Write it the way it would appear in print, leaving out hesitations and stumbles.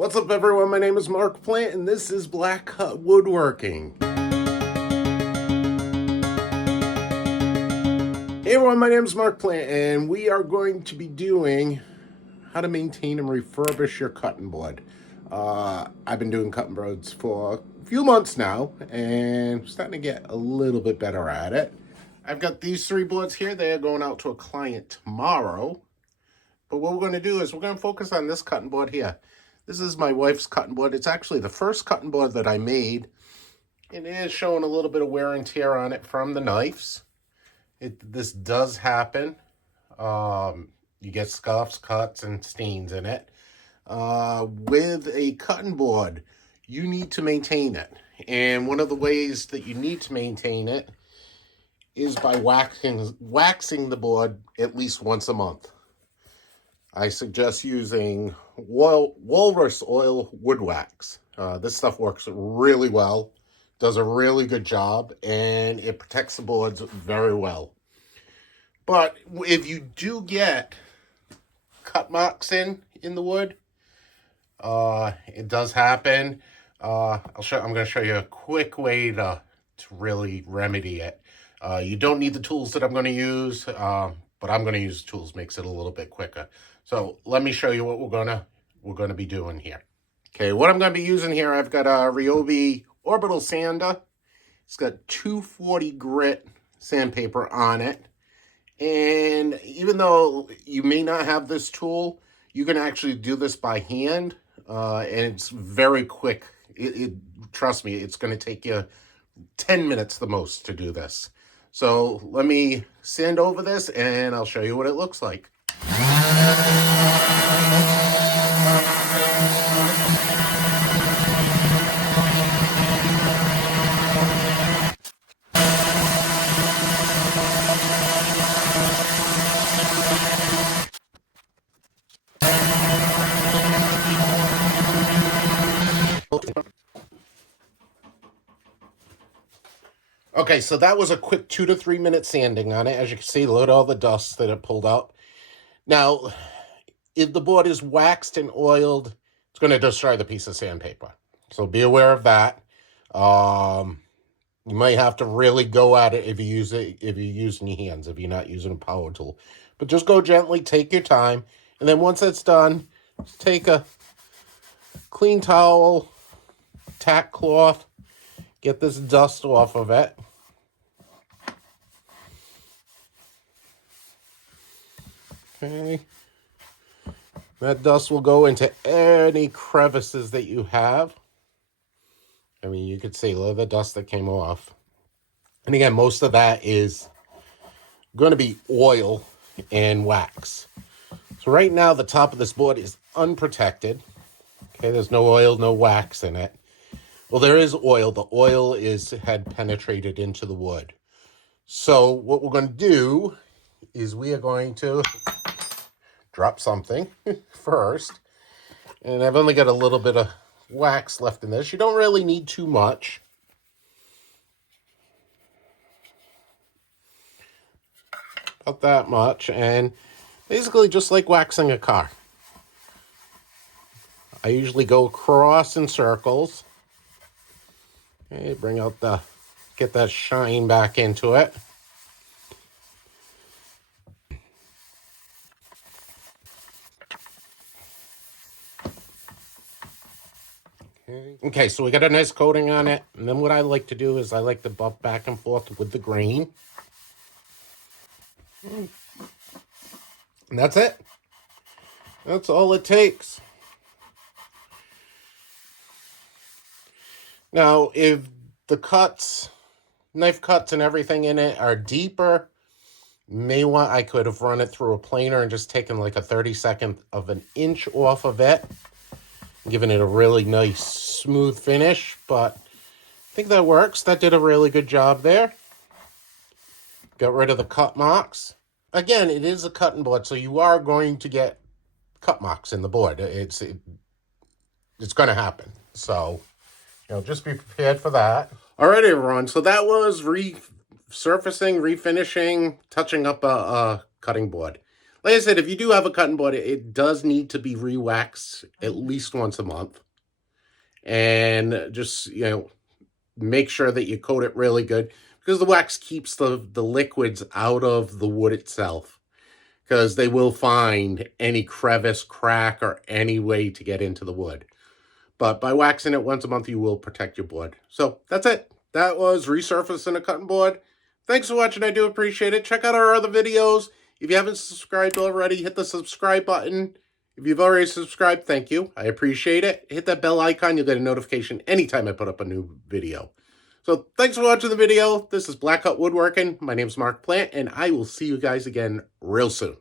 What's up, everyone? My name is Mark Plant, and this is Black Cut Woodworking. Hey everyone, my name is Mark Plant, and we are going to be doing how to maintain and refurbish your cutting board. I've been doing cutting boards for a few months now, and I'm starting to get a little bit better at it. I've got these three boards here. They are going out to a client tomorrow. But what we're going to do is we're going to focus on this cutting board here. This is my wife's cutting board. It's actually the first cutting board that I made. It is showing a little bit of wear and tear on it from the knives. This does happen. You get scuffs, cuts, and stains in it. With a cutting board, you need to maintain it. And one of the ways that you need to maintain it is by waxing the board at least once a month. I suggest using Walrus Oil Wood Wax. This stuff works really well, does a really good job, and it protects the boards very well. But if you do get cut marks in the wood, it does happen. I'm going to show you a quick way to really remedy it. You don't need the tools that I'm going to use, but I'm going to use tools, makes it a little bit quicker. So let me show you what we're gonna be doing here. Okay, what I'm gonna be using here, I've got a Ryobi Orbital Sander. It's got 240 grit sandpaper on it. And even though you may not have this tool, you can actually do this by hand. And it's very quick. Trust me, it's gonna take you 10 minutes the most to do this. So let me sand over this and I'll show you what it looks like. Okay, so that was a quick 2 to 3 minute sanding on it. As you can see, look at all the dust that it pulled out. Now, if the board is waxed and oiled, it's going to destroy the piece of sandpaper. So be aware of that. You might have to really go at it if you're using your hands, if you're not using a power tool. But just go gently, take your time, and then once it's done, just take a clean towel, tack cloth, get this dust off of it. Okay. That dust will go into any crevices that you have. I mean, you could see, look at the dust that came off. And again, most of that is going to be oil and wax. So right now, the top of this board is unprotected. Okay, there's no oil, no wax in it. Well, there is oil. The oil had penetrated into the wood. So what we're going to do is we are going to drop something first. And I've only got a little bit of wax left in this. You don't really need too much. About that much. And basically just like waxing a car. I usually go across in circles. Okay, get that shine back into it. Okay, so we got a nice coating on it. And then what I like to do is I like to buff back and forth with the grain. And that's it. That's all it takes. Now, if the knife cuts and everything in it are deeper, I could have run it through a planer and just taken like a 32nd of an inch off of it, giving it a really nice smooth finish, but I think that works. That did a really good job there. Got rid of the cut marks. Again, it is a cutting board, so you are going to get cut marks in the board. It's going to happen. So, just be prepared for that. All right, everyone. So that was resurfacing, refinishing, touching up a cutting board. Like I said, if you do have a cutting board, it does need to be re-waxed at least once a month. And just, make sure that you coat it really good, because the wax keeps the liquids out of the wood itself, because they will find any crevice, crack, or any way to get into the wood. But by waxing it once a month, you will protect your board. So that's it. That was resurfacing a cutting board. Thanks for watching. I do appreciate it. Check out our other videos. If you haven't subscribed already, hit the subscribe button. If you've already subscribed, thank you. I appreciate it. Hit that bell icon. You'll get a notification anytime I put up a new video. So thanks for watching the video. This is Black Hut Woodworking. My name is Mark Plant, and I will see you guys again real soon.